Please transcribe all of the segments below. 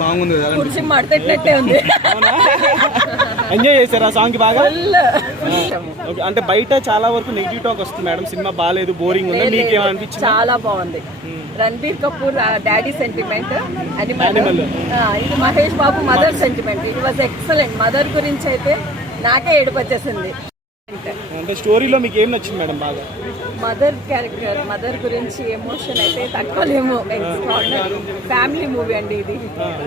Song ఉంది కుర్చీ మడతెట్టినట్టే ఉంది. ఎంజాయ్ చేశారు ఆ సాంగ్ బాగా? ఓకే, అంటే బయట చాలా వరకు నెగిటివ్ టాక్ వస్తుంది మేడం, సినిమా బాగాలేదు, బోరింగ్ ఉంది, మీకు ఏమనిపించింది? చాలా బాగుంది. రణబీర్ కపూర్ డాడీ సెంటిమెంట్, ఇది Mahesh Babu mother sentiment. It was excellent. Mother గురించి అయితే నాకే ఏడుపు వచ్చేసింది. అంటే స్టోరీలో మీకు ఏం నచ్చింది మేడం బాగా? మదర్ క్యారెక్టర్, మదర్ గురించి ఎమోషన్ అయితే తక్కువలేము. ఫ్యామిలీ మూవీ అండి ఇది.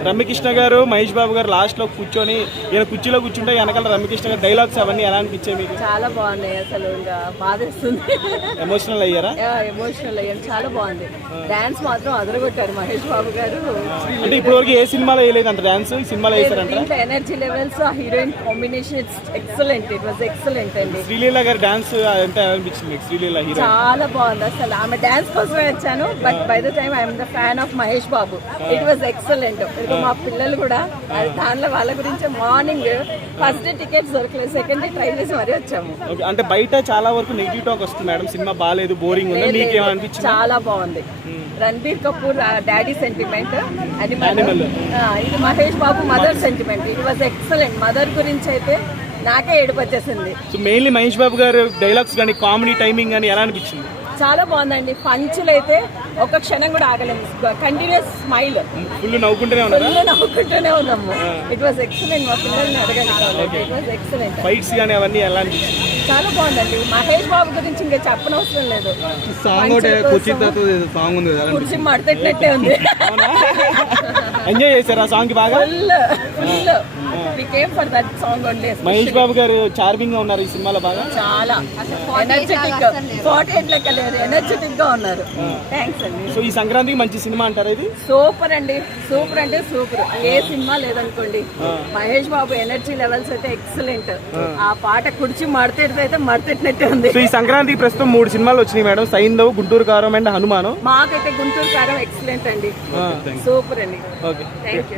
రమ్యకృష్ణ గారు మహేష్ బాబు గారు లాస్ట్ లో కూర్చొని ఈయన కుర్చీలో కూర్చుంటే వెనకాల రమ్యకృష్ణ గారు డైలాగ్స్ అవన్నీ ఎలా అనిపించాయి మీకు? చాలా బాగున్నాయి. అసలు ఇంకా బాధేస్తుంది. ఎమోషనల్ అయ్యారా? ఎమోషనల్ అయ్యాను. చాలా బాగుంది. డాన్స్ మాత్రం అదరగొట్టారు మహేష్ బాబు గారు. అంటే ఇప్పుడు వరకు ఏ సినిమాలో వేయలేదు అంత డాన్స్, ఈ సినిమాలో వేసారంట. Energy levels, heroine combination it's excellent. It was excellent అండి. శ్రీలీల గారి డాన్స్ ఎంత అనిపించింది మీకు? శ్రీలీల హీరో చాలా బాగుంది. అసలు ఆమె డాన్స్ కోసమే వచ్చాను, but by the time I'm the fan of Mahesh Babu. It was excellent. మా పిల్లలు కూడా దానిలో వాళ్ళ గురించి మార్నింగ్ ఫస్ట్ డే టికెట్స్ దొరకలేదు, సెకండ్ డే ట్రై చేసి మరీ వచ్చాము. అంటే బయట చాలా వరకు నెగిటివ్ టాక్ వస్తుంది మేడం, సినిమా బాగాలేదు, బోరింగ్ ఉంది, మీకు ఏమనిపించింది? చాలా బాగుంది. రణబీర్ కపూర్ డాడీ సెంటిమెంట్, ఇది Mahesh Babu mother sentiment. It was excellent. Mother గురించి అయితే నాకే ఏడుపు వచ్చేసింది. సో మెయిన్లీ మహేష్ బాబు గారు డైలాగ్స్ కానీ కామెడీ టైమింగ్ కానీ ఎలా అనిపించింది? చాలా బాగుందండి. పంచులు అయితే ఒక్క క్షణం కూడా ఆగలేదు. కంటిన్యూస్ స్మైల్, ఫుల్ నవ్వుకుంటూనే ఉన్నాము. It was excellent. మా పిల్లల్ని అడగలిగాను. It was excellent. ఫైట్స్ కానీ అవన్నీ ఎలా అనిపించింది? చాలా బాగుందండి. మహేష్ బాబు గురించి ఇంకా చెప్పనవసరం లేదు. సాంగ్ ఉంది కుర్చీ మడతెట్టినట్టే ఉంది. ఎంజాయ్ చేశారు ఆ సాంగ్ బాగా? మహేష్ బాబు గారు చార్మింగ్ గా ఉన్నారు ఈ సినిమాలో బాగా. చాలా ఎనర్జెటిక్, 48 లెక్క లేదు, ఎనర్జెటిక్ గా ఉన్నారు. థ్యాంక్స్ అండి. సో ఈ సంక్రాంతికి మంచి సినిమా అంటారు ఇది? సూపర్ అండి. సూపర్ అంటే సూపర్. ఏ సినిమా లేదనుకోండి. మహేష్ బాబు ఎనర్జీ లెవెల్స్ అయితే ఎక్సలెంట్. ఆ పాట కుర్చీ మడతెడితే అయితే మడతెట్టినట్టే ఉంది. సో ఈ సంక్రాంతికి ప్రస్తుతం 3 సినిమాలు వచ్చినాయి మేడం, సైంధవ్, గుంటూరు కారం అండ్ హనుమాను. మాకైతే గుంటూరు కారం ఎక్సలెంట్ అండి. సూపర్ అండి. ఓకే. Thank you.